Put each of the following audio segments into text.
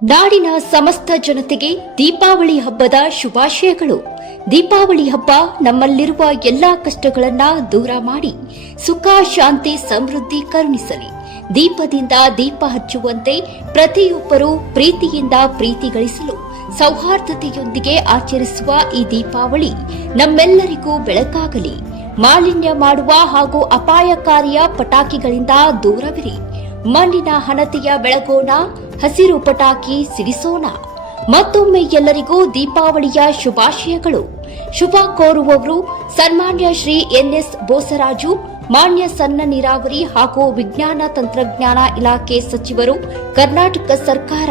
ನಾಡಿನ ಸಮಸ್ತ ಜನತೆಗೆ ದೀಪಾವಳಿ ಹಬ್ಬದ ಶುಭಾಶಯಗಳು. ದೀಪಾವಳಿ ಹಬ್ಬ ನಮ್ಮಲ್ಲಿರುವ ಎಲ್ಲಾ ಕಷ್ಟಗಳನ್ನ ದೂರ ಮಾಡಿ ಸುಖ ಶಾಂತಿ ಸಮೃದ್ಧಿ ಕರುಣಿಸಲಿ. ದೀಪದಿಂದ ದೀಪ ಹಚ್ಚುವಂತೆ ಪ್ರತಿಯೊಬ್ಬರೂ ಪ್ರೀತಿಯಿಂದ ಪ್ರೀತಿ ಗಳಿಸಲು ಸೌಹಾರ್ದತೆಯೊಂದಿಗೆ ಆಚರಿಸುವ ಈ ದೀಪಾವಳಿ ನಮ್ಮೆಲ್ಲರಿಗೂ ಬೆಳಕಾಗಲಿ. ಮಾಲಿನ್ಯ ಮಾಡುವ ಹಾಗೂ ಅಪಾಯಕಾರಿಯ ಪಟಾಕಿಗಳಿಂದ ದೂರವಿರಿ. ಮಣ್ಣಿನ ಹಣತೆಯ ಬೆಳಗೋಣ, ಹಸಿರು ಪಟಾಕಿ ಸಿಡಿಸೋಣ. ಮತ್ತೊಮ್ಮೆ ಎಲ್ಲರಿಗೂ ದೀಪಾವಳಿಯ ಶುಭಾಶಯಗಳು. ಶುಭ ಕೋರುವವರು ಸನ್ಮಾನ್ಯ ಶ್ರೀ ಎನ್ಎಸ್ ಬೋಸರಾಜು, ಮಾನ್ಯ ಸಣ್ಣ ನೀರಾವರಿ ಹಾಗೂ ವಿಜ್ಞಾನ ತಂತ್ರಜ್ಞಾನ ಇಲಾಖೆ ಸಚಿವರು, ಕರ್ನಾಟಕ ಸರ್ಕಾರ,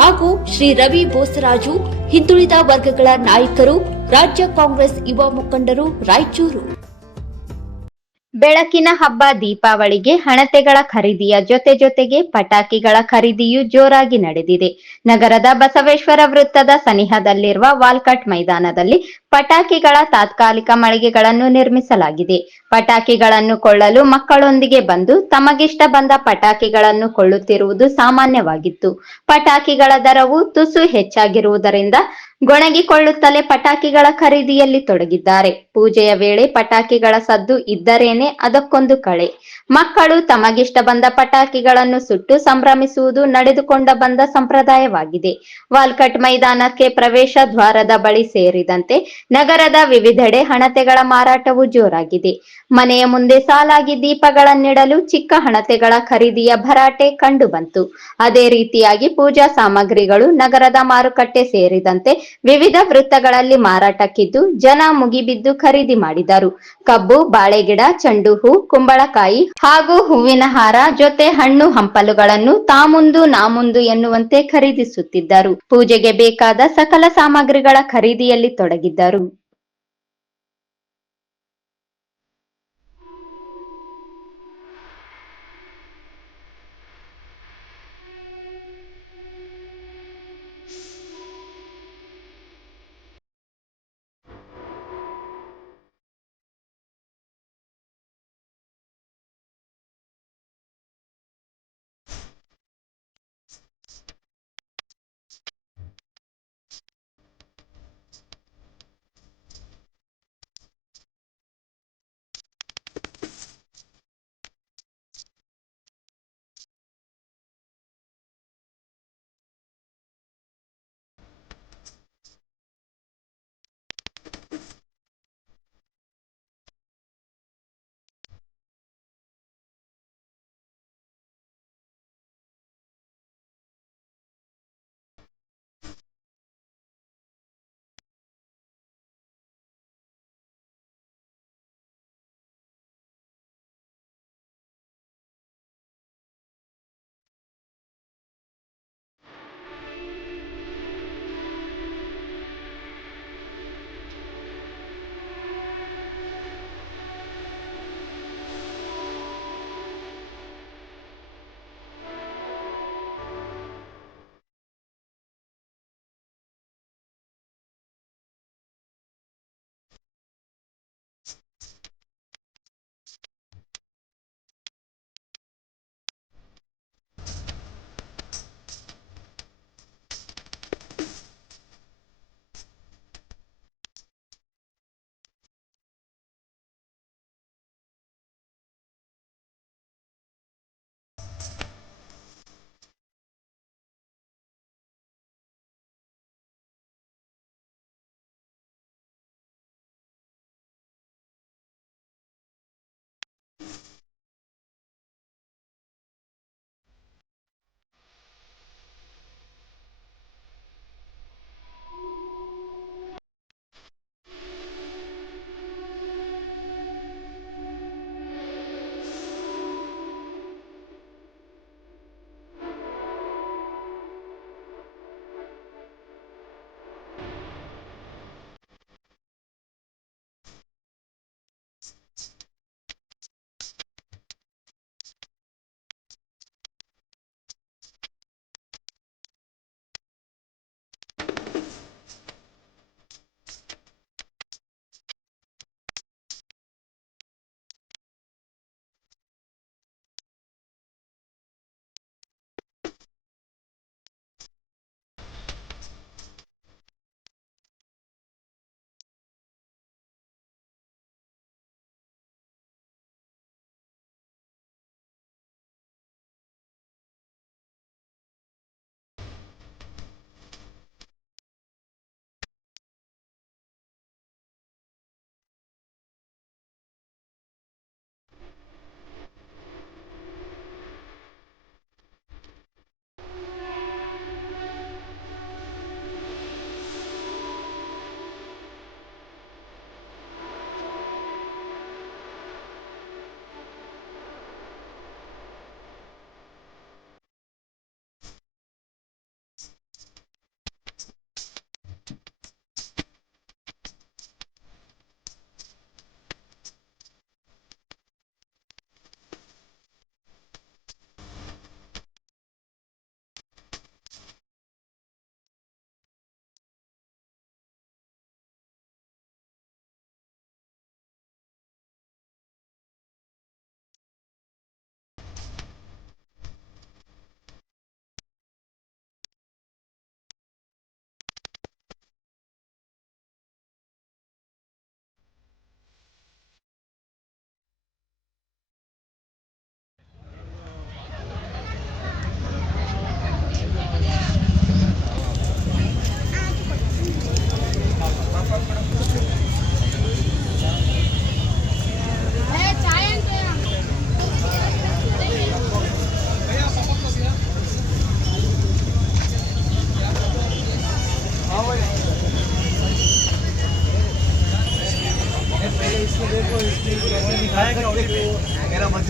ಹಾಗೂ ಶ್ರೀ ರವಿ ಬೋಸರಾಜು, ಹಿಂದುಳಿದ ವರ್ಗಗಳ ನಾಯಕರು, ರಾಜ್ಯ ಕಾಂಗ್ರೆಸ್ ಯುವ ಮುಖಂಡರು, ರಾಯಚೂರು. ಬೆಳಕಿನ ಹಬ್ಬ ದೀಪಾವಳಿಗೆ ಹಣತೆಗಳ ಖರೀದಿಯ ಜೊತೆಗೆ ಪಟಾಕಿಗಳ ಖರೀದಿಯೂ ಜೋರಾಗಿ ನಡೆದಿದೆ. ನಗರದ ಬಸವೇಶ್ವರ ವೃತ್ತದ ಸನಿಹದಲ್ಲಿರುವ ವಾಲ್ಕಟ್ ಮೈದಾನದಲ್ಲಿ ಪಟಾಕಿಗಳ ತಾತ್ಕಾಲಿಕ ಮಳಿಗೆಗಳನ್ನು ನಿರ್ಮಿಸಲಾಗಿದೆ. ಪಟಾಕಿಗಳನ್ನು ಕೊಳ್ಳಲು ಮಕ್ಕಳೊಂದಿಗೆ ಬಂದು ತಮಗಿಷ್ಟ ಬಂದ ಪಟಾಕಿಗಳನ್ನು ಕೊಳ್ಳುತ್ತಿರುವುದು ಸಾಮಾನ್ಯವಾಗಿತ್ತು. ಪಟಾಕಿಗಳ ದರವು ತುಸು ಹೆಚ್ಚಾಗಿರುವುದರಿಂದ ಗೊಣಗಿಕೊಳ್ಳುತ್ತಲೇ ಪಟಾಕಿಗಳ ಖರೀದಿಯಲ್ಲಿ ತೊಡಗಿದ್ದಾರೆ. ಪೂಜೆಯ ವೇಳೆ ಪಟಾಕಿಗಳ ಸದ್ದು ಇದ್ದರೇನೆ ಅದಕ್ಕೊಂದು ಕಳೆ. ಮಕ್ಕಳು ತಮಗಿಷ್ಟ ಬಂದ ಪಟಾಕಿಗಳನ್ನು ಸುಟ್ಟು ಸಂಭ್ರಮಿಸುವುದು ನಡೆದುಕೊಂಡ ಬಂದ ಸಂಪ್ರದಾಯವಾಗಿದೆ. ವಾಲ್ಕಟ್ ಮೈದಾನಕ್ಕೆ ಪ್ರವೇಶ ದ್ವಾರದ ಬಳಿ ಸೇರಿದಂತೆ ನಗರದ ವಿವಿಧೆಡೆ ಹಣತೆಗಳ ಮಾರಾಟವು ಜೋರಾಗಿದೆ. ಮನೆಯ ಮುಂದೆ ಸಾಲಾಗಿ ದೀಪಗಳನ್ನಿಡಲು ಚಿಕ್ಕ ಹಣತೆಗಳ ಖರೀದಿಯ ಭರಾಟೆ ಕಂಡು ಬಂತು. ಅದೇ ರೀತಿಯಾಗಿ ಪೂಜಾ ಸಾಮಗ್ರಿಗಳು ನಗರದ ಮಾರುಕಟ್ಟೆ ಸೇರಿದಂತೆ ವಿವಿಧ ವೃತ್ತಗಳಲ್ಲಿ ಮಾರಾಟಕ್ಕಿದ್ದು ಜನ ಮುಗಿಬಿದ್ದು ಖರೀದಿ ಮಾಡಿದರು. ಕಬ್ಬು, ಬಾಳೆಗಿಡ, ಚೆಂಡು ಹೂ, ಕುಂಬಳಕಾಯಿ ಹಾಗೂ ಹೂವಿನ ಹಾರ ಜೊತೆ ಹಣ್ಣು ಹಂಪಲುಗಳನ್ನು ತಾಮುಂದು ನಾ ಮುಂದು ಎನ್ನುವಂತೆ ಖರೀದಿಸುತ್ತಿದ್ದರು. ಪೂಜೆಗೆ ಬೇಕಾದ ಸಕಲ ಸಾಮಗ್ರಿಗಳ ಖರೀದಿಯಲ್ಲಿ ತೊಡಗಿದ್ದರು.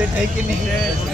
बजट है कि नहीं है